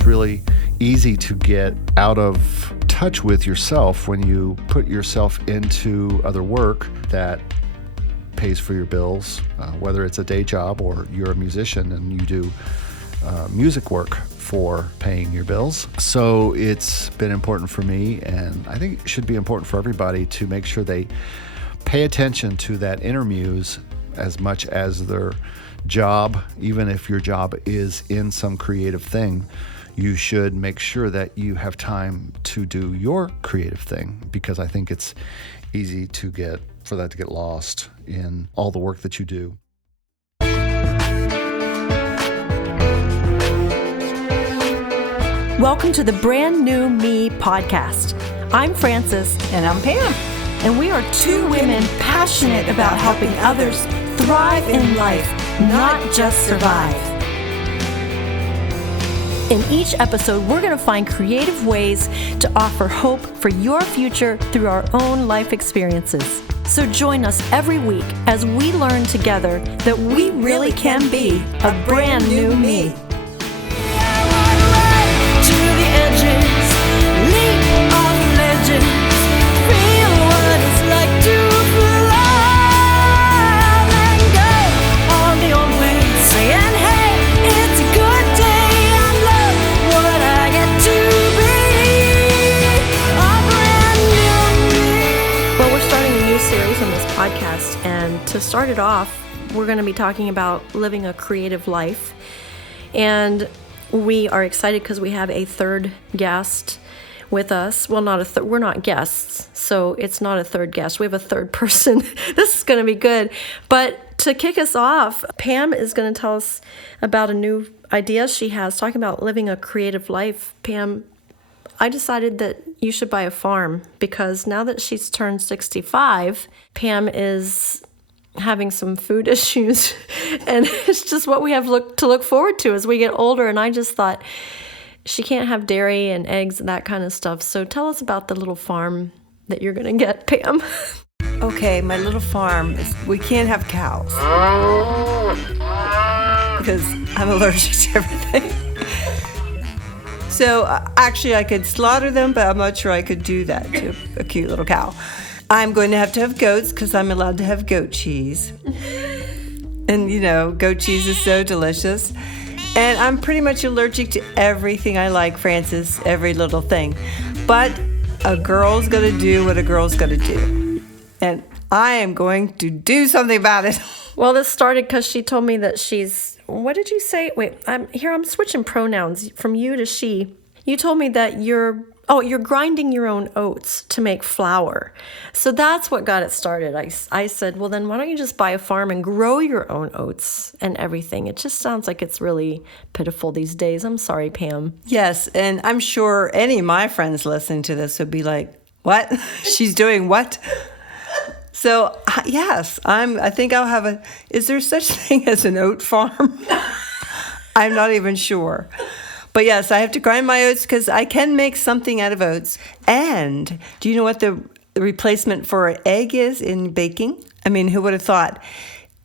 it's really easy to get out of touch with yourself when you put yourself into other work that pays for your bills, whether it's a day job or you're a musician and you do music work for paying your bills. So it's been important for me, and I think it should be important for everybody to make sure they pay attention to that inner muse as much as their job. Even if your job is in some creative thing, you should make sure that you have time to do your creative thing, because I think it's easy for that to get lost in all the work that you do. Welcome to the Brand New Me podcast. I'm Frances. And I'm Pam. And we are two women passionate about helping others thrive in life, not just survive. In each episode, we're going to find creative ways to offer hope for your future through our own life experiences. So join us every week as we learn together that we really can be a brand new me. Podcast, and to start it off, we're going to be talking about living a creative life, and we are excited because we have a third guest with us. Well, we're not guests, so it's not a third guest. We have a third person. This is going to be good. But to kick us off, Pam is going to tell us about a new idea she has talking about living a creative life. Pam, I decided that you should buy a farm because now that she's turned 65, Pam is having some food issues, and it's just what we have to look forward to as we get older. And I just thought she can't have dairy and eggs and that kind of stuff. So tell us about the little farm that you're going to get, Pam. Okay, my little farm we can't have cows because I'm allergic to everything. So actually I could slaughter them, but I'm not sure I could do that to a cute little cow. I'm going to have goats because I'm allowed to have goat cheese. And goat cheese is so delicious. And I'm pretty much allergic to everything I like, Frances, every little thing. But a girl's going to do what a girl's going to do. And I am going to do something about it. Well, this started because she told me that what did you say? Wait, I'm switching pronouns from you to she. You told me that you're grinding your own oats to make flour. So that's what got it started. I said, well, then why don't you just buy a farm and grow your own oats and everything? It just sounds like it's really pitiful these days. I'm sorry, Pam. Yes, and I'm sure any of my friends listening to this would be like, what? She's doing what? So, yes, I think I'll have is there such thing as an oat farm? I'm not even sure. But yes, I have to grind my oats because I can make something out of oats. And do you know what the replacement for an egg is in baking? I mean, who would have thought?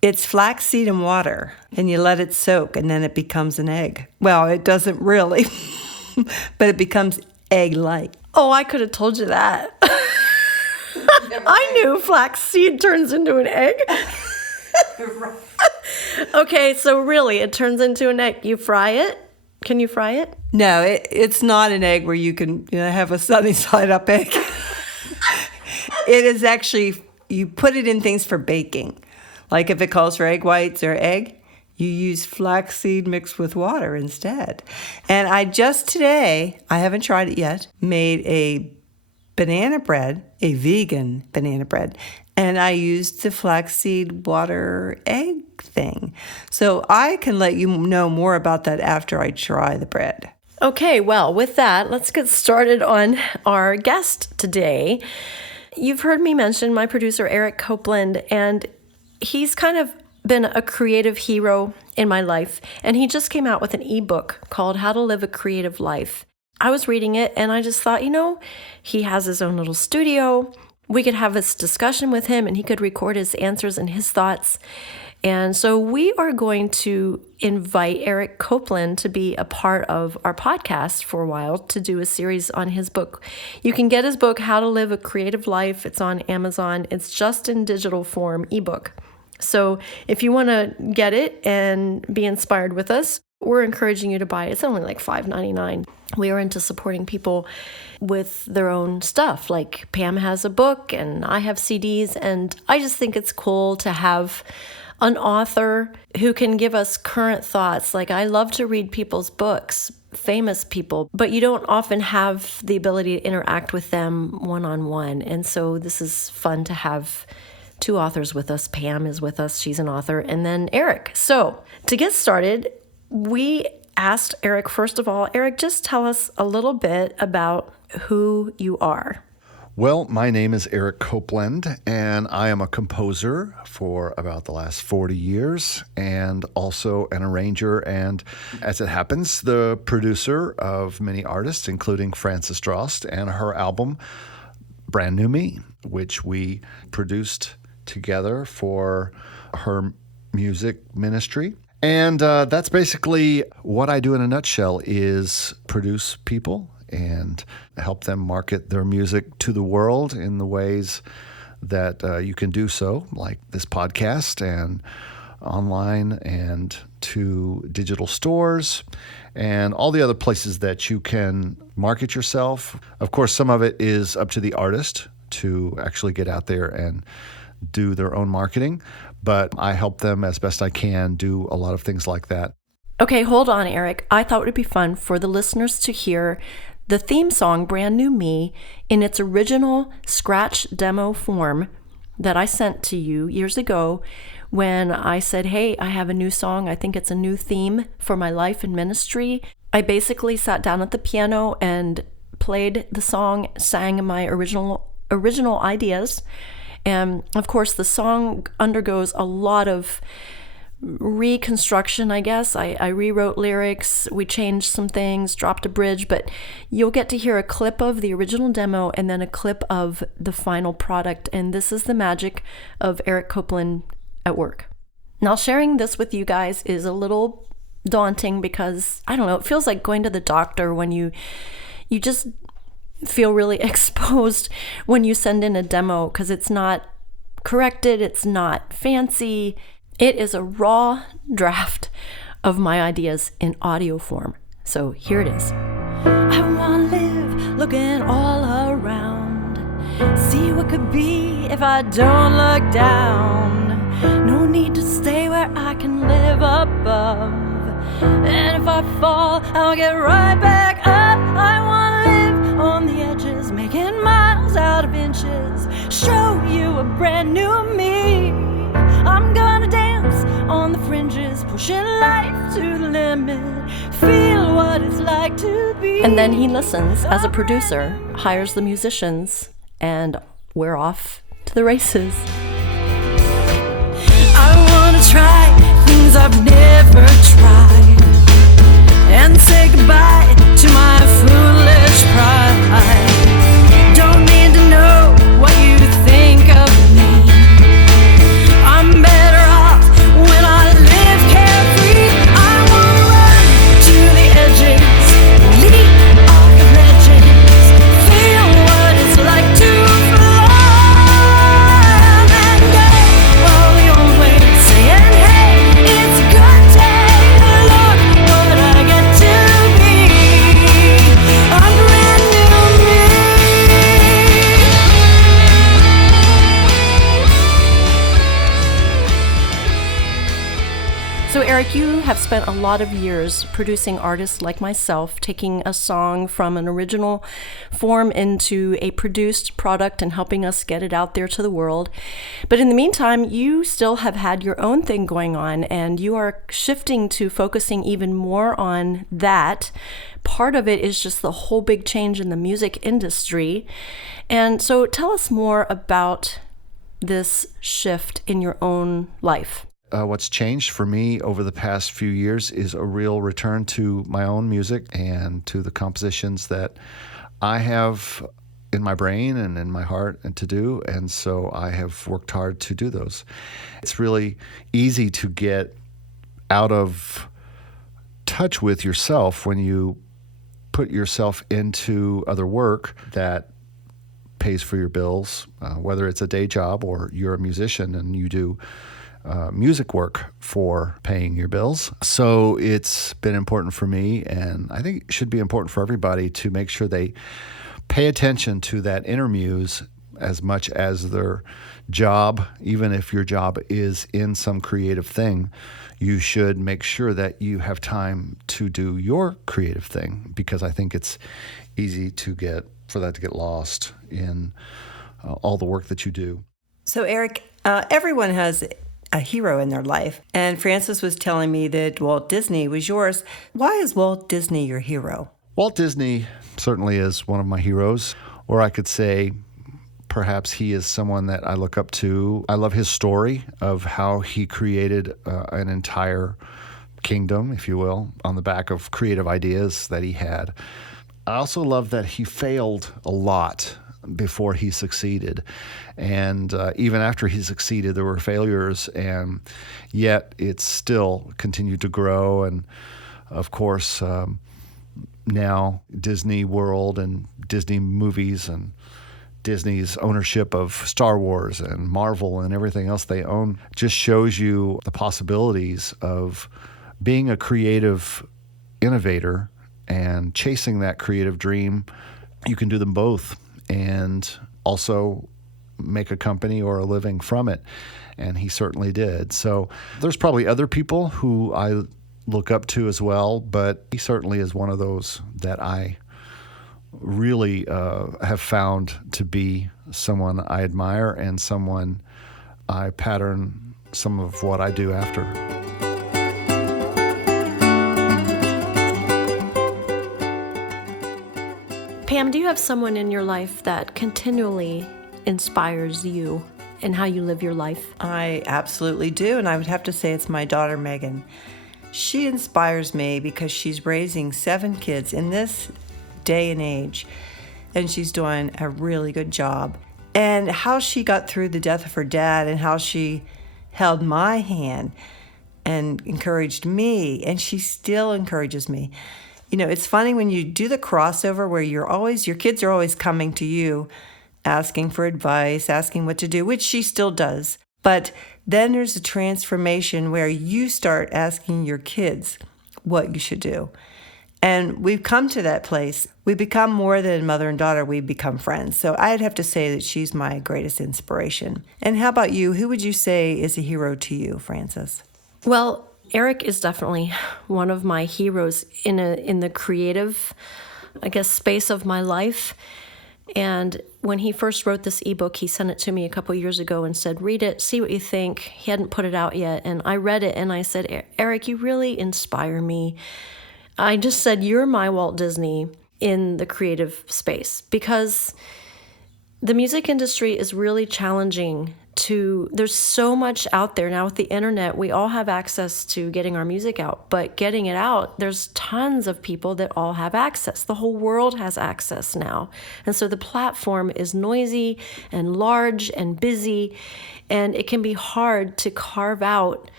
It's flaxseed and water, and you let it soak, and then it becomes an egg. Well, it doesn't really, but it becomes egg-like. Oh, I could have told you that. I knew flaxseed turns into an egg. Okay, so really, it turns into an egg. You fry it? Can you fry it? No, it's not an egg where you can have a sunny side up egg. It is actually, you put it in things for baking. Like if it calls for egg whites or egg, you use flaxseed mixed with water instead. And I just today, I haven't tried it yet, made a banana bread, a vegan banana bread, and I used the flaxseed water egg thing. So I can let you know more about that after I try the bread. Okay, well, with that, let's get started on our guest today. You've heard me mention my producer, Eric Copeland, and he's kind of been a creative hero in my life, and he just came out with an ebook called How to Live a Creative Life. I was reading it, and I just thought, he has his own little studio. we could have this discussion with him and he could record his answers and his thoughts. And so we are going to invite Eric Copeland to be a part of our podcast for a while to do a series on his book. You can get his book, How to Live a Creative Life. It's on Amazon. It's just in digital form, ebook. So if you want to get it and be inspired with us, we're encouraging you to buy it. It's only like $5.99. We are into supporting people with their own stuff. Like Pam has a book and I have CDs, and I just think it's cool to have an author who can give us current thoughts. Like, I love to read people's books, famous people, but you don't often have the ability to interact with them one-on-one. And so this is fun to have two authors with us. Pam is with us. She's an author. And then Eric. So to get started, we asked Eric, first of all, Eric, just tell us a little bit about who you are. Well, my name is Eric Copeland, and I am a composer for about the last 40 years, and also an arranger, and as it happens, the producer of many artists, including Frances Drost and her album, Brand New Me, which we produced together for her music ministry. And that's basically what I do in a nutshell, is produce people and help them market their music to the world in the ways that you can do so, like this podcast and online and to digital stores and all the other places that you can market yourself. Of course, some of it is up to the artist to actually get out there and do their own marketing, but I help them as best I can do a lot of things like that. Okay, hold on, Eric. I thought it would be fun for the listeners to hear the theme song, Brand New Me, in its original scratch demo form that I sent to you years ago when I said, hey, I have a new song. I think it's a new theme for my life and ministry. I basically sat down at the piano and played the song, sang my original ideas. And of course, the song undergoes a lot of reconstruction, I guess. I rewrote lyrics, we changed some things, dropped a bridge, but you'll get to hear a clip of the original demo and then a clip of the final product. And this is the magic of Eric Copeland at work. Now, sharing this with you guys is a little daunting because, I don't know, it feels like going to the doctor when you just feel really exposed when you send in a demo because it's not corrected, it's not fancy. It is a raw draft of my ideas in audio form. So here it is. I want to live looking all around. See what could be if I don't look down. No need to stay where I can live above. And if I fall, I'll get right back up. I want to live on the edges, making miles out of inches. Show you a brand new me. I'm gonna dance on the fringes, pushing life to the limit. Feel what it's like to be. And then he listens as a producer, hires the musicians, and we're off to the races. I wanna try things I've never tried and say goodbye to my foolish pride. Don't need to know what you think of me. I'm better off when I live carefree. I wanna run to the edges, leap off the ledges, feel what it's like to fly and go all the old ways, saying, hey, it's a good day. Look what I get to be. I'm brand new me. So Eric, you have spent a lot of years producing artists like myself, taking a song from an original form into a produced product and helping us get it out there to the world. But in the meantime, you still have had your own thing going on, and you are shifting to focusing even more on that. Part of it is just the whole big change in the music industry. And so tell us more about this shift in your own life. What's changed for me over the past few years is a real return to my own music and to the compositions that I have in my brain and in my heart and to do. And so I have worked hard to do those. It's really easy to get out of touch with yourself when you put yourself into other work that pays for your bills, whether it's a day job or you're a musician and you do music work for paying your bills. So it's been important for me, and I think it should be important for everybody to make sure they pay attention to that inner muse as much as their job. Even if your job is in some creative thing, you should make sure that you have time to do your creative thing, because I think it's easy for that to get lost in all the work that you do. So, Eric, everyone has a hero in their life. And Frances was telling me that Walt Disney was yours. Why is Walt Disney your hero? Walt Disney certainly is one of my heroes, or I could say perhaps he is someone that I look up to. I love his story of how he created an entire kingdom, if you will, on the back of creative ideas that he had. I also love that he failed a lot before he succeeded. And even after he succeeded, there were failures, and yet it still continued to grow. And of course, now Disney World and Disney movies and Disney's ownership of Star Wars and Marvel and everything else they own just shows you the possibilities of being a creative innovator and chasing that creative dream. You can do them both and also make a company or a living from it. And he certainly did. So there's probably other people who I look up to as well, but he certainly is one of those that I really have found to be someone I admire and someone I pattern some of what I do after. Pam, do you have someone in your life that continually inspires you in how you live your life? I absolutely do, and I would have to say it's my daughter, Megan. She inspires me because she's raising 7 kids in this day and age, and she's doing a really good job. And how she got through the death of her dad and how she held my hand and encouraged me, and she still encourages me. You know, it's funny when you do the crossover where your kids are always coming to you, asking for advice, asking what to do, which she still does. But then there's a transformation where you start asking your kids what you should do. And we've come to that place. We become more than mother and daughter. We become friends. So I'd have to say that she's my greatest inspiration. And how about you? Who would you say is a hero to you, Frances? Well, Eric is definitely one of my heroes in the creative, space of my life. And when he first wrote this ebook, he sent it to me a couple years ago and said, read it, see what you think. He hadn't put it out yet. And I read it and I said, Eric, you really inspire me. I just said, you're my Walt Disney in the creative space, because the music industry is really challenging there's so much out there now with the internet. We all have access to getting our music out, but getting it out, there's tons of people that all have access. The whole world has access now. And so the platform is noisy and large and busy, and it can be hard to carve out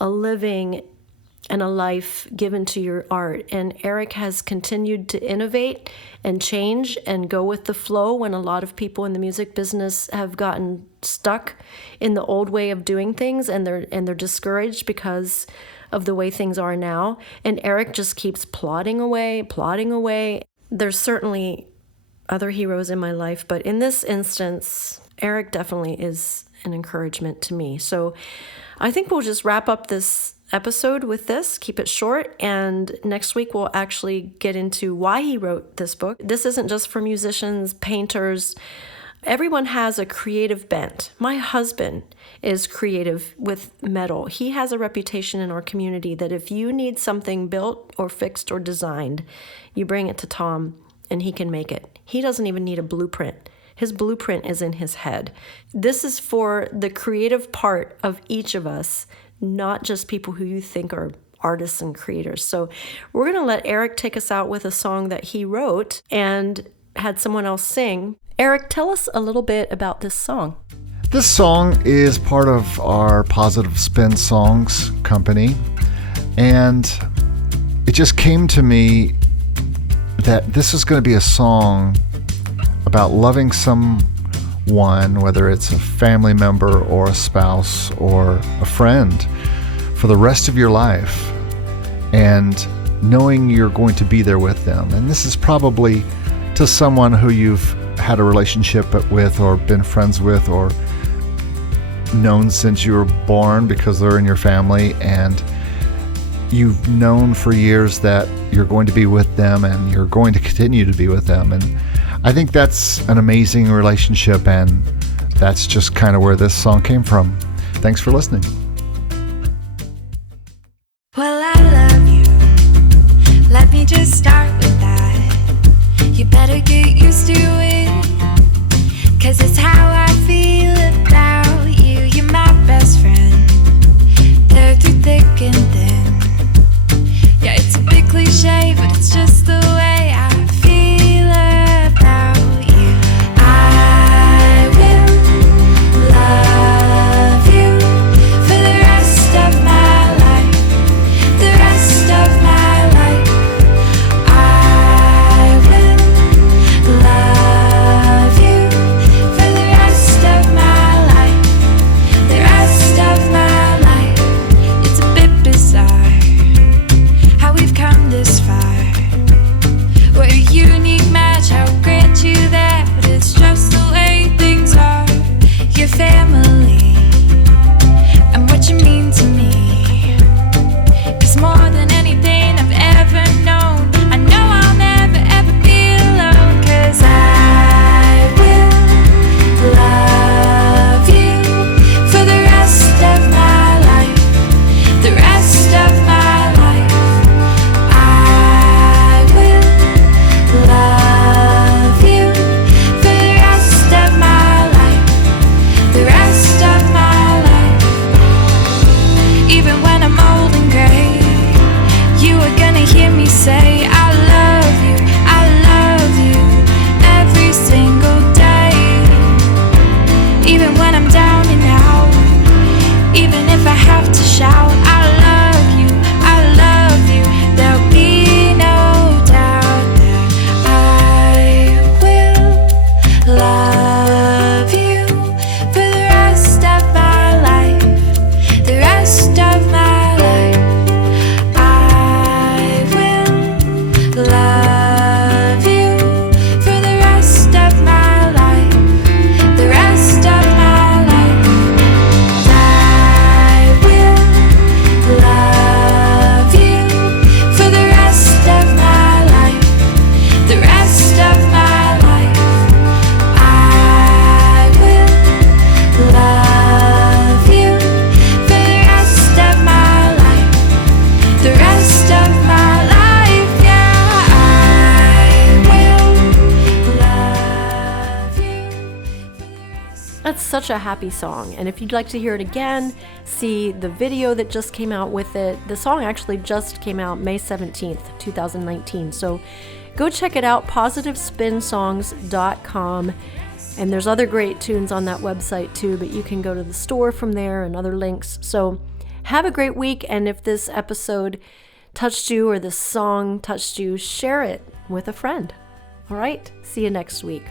a living and a life given to your art. And Eric has continued to innovate and change and go with the flow when a lot of people in the music business have gotten stuck in the old way of doing things, and they're discouraged because of the way things are now. And Eric just keeps plodding away. There's certainly other heroes in my life, but in this instance, Eric definitely is an encouragement to me. So I think we'll just wrap up this episode with this, keep it short, and next week we'll actually get into why he wrote this book. This isn't just for musicians, painters. Everyone has a creative bent. My husband is creative with metal. He has a reputation in our community that if you need something built or fixed or designed, you bring it to Tom and he can make it. He doesn't even need a blueprint. His blueprint is in his head. This is for the creative part of each of us, not just people who you think are artists and creators. So we're going to let Eric take us out with a song that he wrote, and had someone else sing. Eric, tell us a little bit about this song. This song is part of our Positive Spin Songs company, and it just came to me that this is going to be a song about loving someone, whether it's a family member or a spouse or a friend, for the rest of your life, and knowing you're going to be there with them. And this is probably to someone who you've had a relationship with or been friends with or known since you were born because they're in your family, and you've known for years that you're going to be with them and you're going to continue to be with them. And I think that's an amazing relationship, and that's just kind of where this song came from. Thanks for listening. Well, I love you. Let me just start with that. You better get used to it, 'cause it's how I feel about you. You're my best friend. They're through thick and thin. Yeah, it's a big cliche, but it's just the way I feel about you. I will love you for the rest of my life. The rest of my life. I will love you for the rest of my life. The rest of my life. It's a bit bizarre how we've come this far. What a unique match, I'll grant you that, but it's just the way things are. Your family and what you mean to me is more than anything I've ever known. I know I'll never ever be alone, 'cause I will love you for the rest of my life. The rest of my life. I will love you for the rest of my life. The rest of my life. Even when I'm old and gray, you are gonna hear me say I love you every single day. Even when I'm down and out, even if I have to shout I love you, there'll be no doubt that I will love you for the rest of my life. The rest of my life. I will love you for the rest of my life. The rest of my life. I will love you for the rest of my life. The rest of my life. I will love you for the rest of my life. The rest of my life, yeah. I will love you for the rest. That's such a happy song, and if you'd like to hear it again, see the video that just came out with it. The song actually just came out May 17th, 2019, so go check it out, positivespinsongs.com. And there's other great tunes on that website too, but you can go to the store from there and other links. So have a great week, and if this episode touched you or this song touched you, share it with a friend. All right, see you next week.